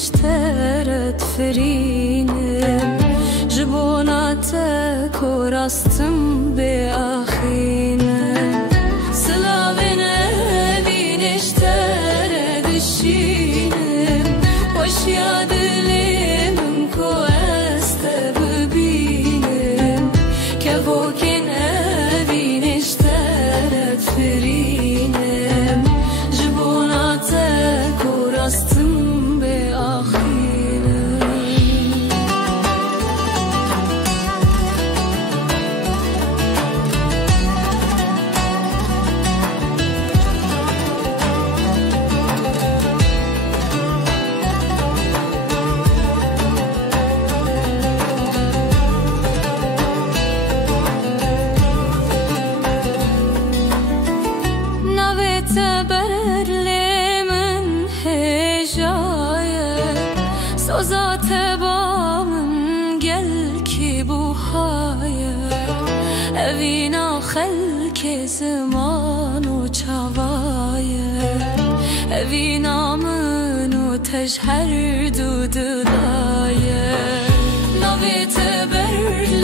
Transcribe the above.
اشترت فرینم جبونات کورستم به آخینم سلامن بین اشترت شینم وش یادلیم کو است ببینم که وکن بین اشترت فرینم جبونات کورستم به آخینم سوزات بامن گل کی بوهای اوینا خلک زمان و چوای اوینا منو تجهر دو دلای نویت برل